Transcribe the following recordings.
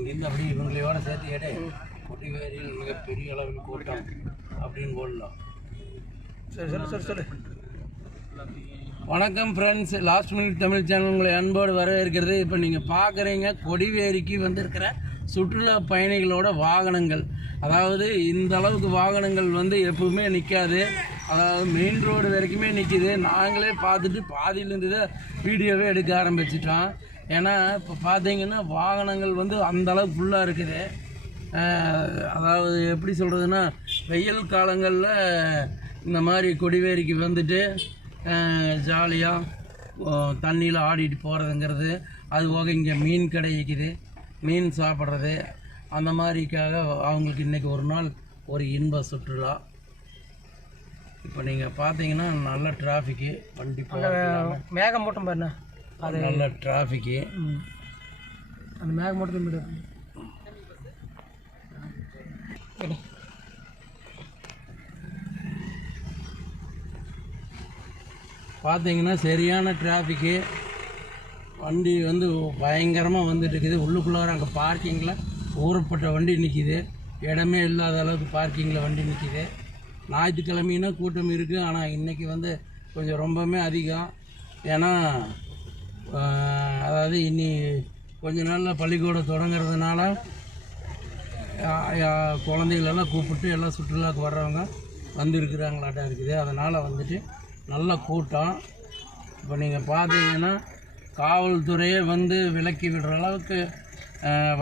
இங்கேருந்து அப்படியே இவங்களையோட சேர்த்து எடை கொடிவேரியில் மிகப்பெரிய அளவில் கூட்டம் அப்படின்னு போடலாம். சரி சரி சரி சரி. வணக்கம் friends last minute Tamil channel உங்களை அன்போடு வரவேற்கிறது. இப்போ நீங்கள் பார்க்குறீங்க கொடிவேரிக்கு வந்திருக்கிற சுற்றுலா பயணிகளோட வாகனங்கள். அதாவது இந்த அளவுக்கு வாகனங்கள் வந்து எப்பவுமே நிற்காது அதாவது மெயின் ரோடு வரைக்குமே நிற்கிது நாங்களே பார்த்துட்டு பாதியிலேருந்து தான் வீடியோவே எடுக்க ஆரம்பிச்சிட்டோம். ஏன்னா இப்போ பார்த்தீங்கன்னா வாகனங்கள் வந்து அந்த அளவுக்கு ஃபுல்லாக இருக்குது. அதாவது எப்படி சொல்கிறதுன்னா வெயில் காலங்களில் இந்த மாதிரி கொடிவேரிக்கு வந்துட்டு ஜாலியாக தண்ணியில் ஆடிட்டு போகிறதுங்கிறது அது போக இங்கே மீன் கடை இருக்குது. மீன் சாப்பிட்றது அந்த மாதிரிக்காக அவங்களுக்கு இன்றைக்கி ஒரு நாள் ஒரு இன்ப சுற்றுலா. இப்போ நீங்கள் பார்த்தீங்கன்னா நல்ல டிராஃபிக்கு வண்டி போக மேகம் மூட்டம் பாருண்ணா. அது நல்ல டிராஃபிக்கு. அந்த மேகம் மூட்டம் விடு. பார்த்தீங்கன்னா சரியான டிராஃபிக்கு வண்டி வந்து பயங்கரமாக வந்துட்டு இருக்குது. உள்ளுக்குள்ளார அங்கே பார்க்கிங்கில் ஊறப்பட்ட வண்டி நிற்கிது இடமே இல்லாத அளவுக்கு பார்க்கிங்கில் வண்டி நிற்கிது ஞாயிற்றுக்கிழமைனா கூட்டம் இருக்குது ஆனால் இன்றைக்கி வந்து கொஞ்சம் ரொம்பவுமே அதிகம். ஏன்னா அதாவது இனி கொஞ்ச நாளில் பள்ளிக்கூடம் தொடங்குறதுனால குழந்தைகளெல்லாம் கூப்பிட்டு எல்லாம் சுற்றுலாவுக்கு வர்றவங்க வந்திருக்கிறாங்களாட்டம் இருக்குது. அதனால் வந்துட்டு நல்ல கூட்டம். இப்போ நீங்கள் பார்த்தீங்கன்னா காவல்துறையே வந்து விலக்கி விடுற அளவுக்கு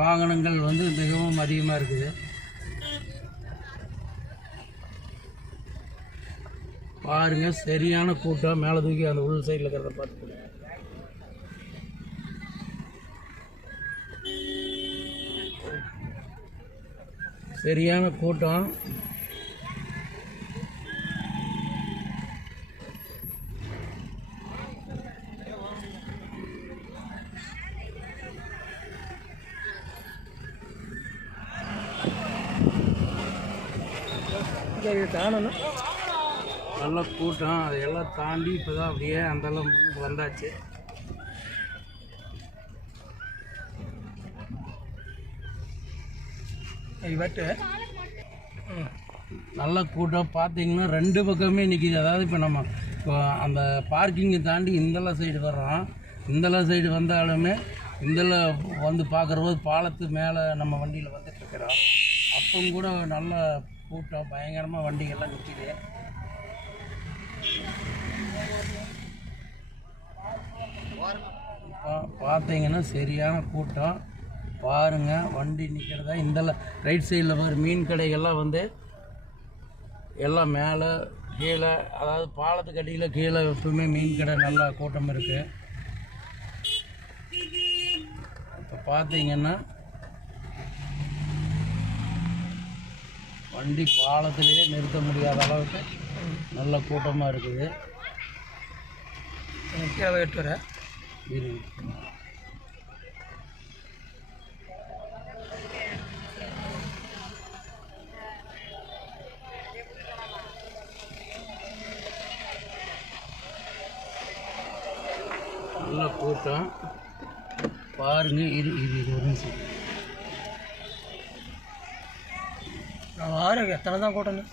வாகனங்கள் வந்து மிகவும் அதிகமாக இருக்குது. பாருங்கள் சரியான கூட்டம். மேலே தூக்கி அந்த உள் சைடில் இருக்கிறத பார்த்துக்கோங்க. சரியான கூட்டம். காணணும். நல்ல கூட்டம். அதையெல்லாம் தாண்டி இப்போ தான் அப்படியே அந்தளவு வந்தாச்சு. இவட்டு நல்ல கூட்டம். பார்த்தீங்கன்னா ரெண்டு பக்கமே நிற்கிது அதாவது இப்போ நம்ம இப்போ அந்த பார்க்கிங்கை தாண்டி இந்தலா சைடு வர்றோம். இந்தலா சைடு வந்தாலுமே இந்தல வந்து பார்க்குறபோது பாலத்து மேலே நம்ம வண்டியில் வந்துட்டுருக்கிறோம் அப்பவும் கூட நல்ல கூட்டம். பயங்கரமாக வண்டிகள்லாம் நிற்கிது பார்த்தீங்கன்னா சரியான கூட்டம். பாருங்க வண்டி நிற்கிறதா இந்தெல்லாம் ரைட் சைடில் பாரு மீன் கடைகள்லாம் வந்து எல்லாம் மேலே கீழே அதாவது பாலத்துக்கு அடியில் கீழே எப்பவுமே மீன் கடை நல்லா கூட்டம் இருக்குது இப்போ பார்த்தீங்கன்னா வண்டி பாலத்திலேயே நிறுத்த முடியாத அளவுக்கு நல்ல கூட்டமாக இருக்குது. கீழே எட்டு வர கூட்டம். பாருங்க இரு இது இது ஒரு நிமிஷம். நான் வாரம் எத்தனை தான் கூட்டம்னு?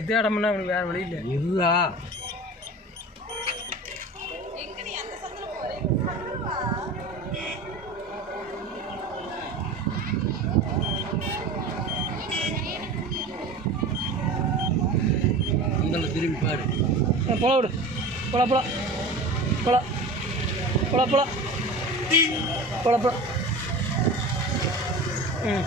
இதே இடம்னா அவனுக்கு வேறு வழி இல்லை. இதுதான் இந்த திரும்பி பாரு போல விடு. போல போல போல போல போல போல போல ம்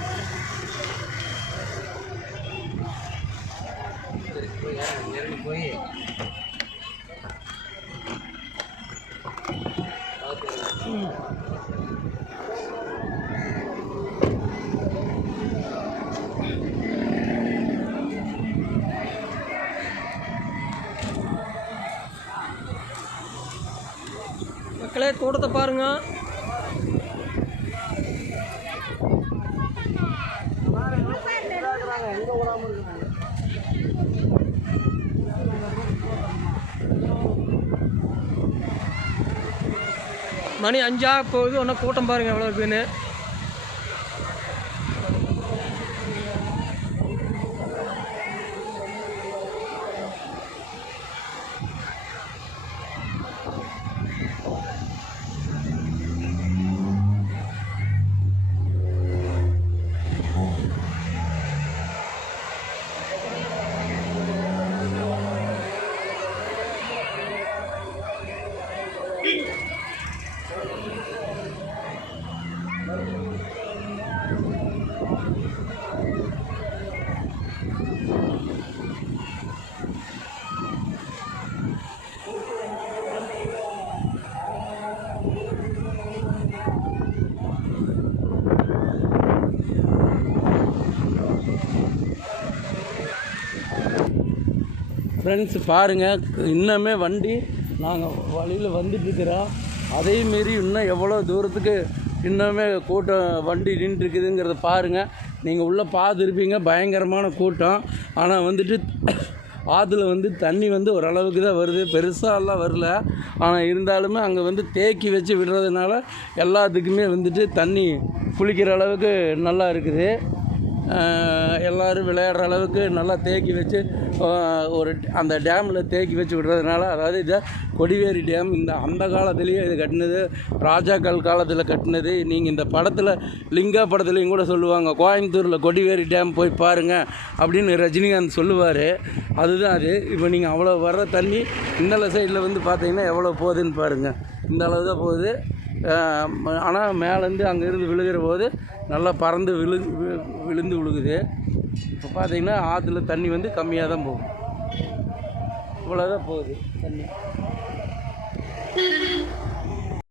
கூட்டத்தை பாருங்க. மணி அஞ்சா போகுது. ஒன்றும் கூட்டம் பாருங்கள் எவ்வளோ இருக்குன்னு. ஃப்ரெண்ட்ஸ் பாருங்கள் இன்னுமே வண்டி நாங்கள் வழியில் வந்துட்டுருக்கிறோம் அதே மாரி இன்னும் எவ்வளோ தூரத்துக்கு இன்னுமே கூட்டம் வண்டி நின்றுருக்குதுங்கிறத பாருங்கள் நீங்கள் உள்ளே பார்த்துருப்பீங்க பயங்கரமான கூட்டம். ஆனால் வந்துட்டு ஆற்றுல வந்து தண்ணி வந்து ஓரளவுக்கு தான் வருது. பெருசாலாம் வரல. ஆனால் இருந்தாலுமே அங்கே வந்து தேக்கி வச்சு விடுறதுனால எல்லாத்துக்குமே வந்துட்டு தண்ணி குளிக்கிற அளவுக்கு நல்லா இருக்குது. எல்லோரும் விளையாடுற அளவுக்கு நல்லா தேக்கி வச்சு ஒரு அந்த டேமில் தேக்கி வச்சு விடுறதுனால அதாவது இதை கொடிவேரி டேம் இந்த அந்த காலத்துலேயே இது கட்டினது ராஜாக்கள் காலத்தில் கட்டினது நீங்கள் இந்த படத்தில் லிங்கா படத்துலையும் கூட சொல்லுவாங்க கோயம்புத்தூரில் கொடிவேரி டேம் போய் பாருங்கள் அப்படின்னு ரஜினிகாந்த் சொல்லுவார். அதுதான் அது. இப்போ நீங்கள் அவ்வளோ வர்ற தண்ணி இந்த சைடில் வந்து பார்த்தீங்கன்னா எவ்வளோ போகுதுன்னு பாருங்கள் இந்த அளவு தான் போகுது. ஆனால் மேலேருந்து அங்கேருந்து விழுகிற போது நல்லா பறந்து விழு விழுந்து விழுகுது. இப்போ பார்த்திங்கன்னா ஆற்றுல தண்ணி வந்து கம்மியாக தான் போகும் இவ்வளோதான் போகுது தண்ணி.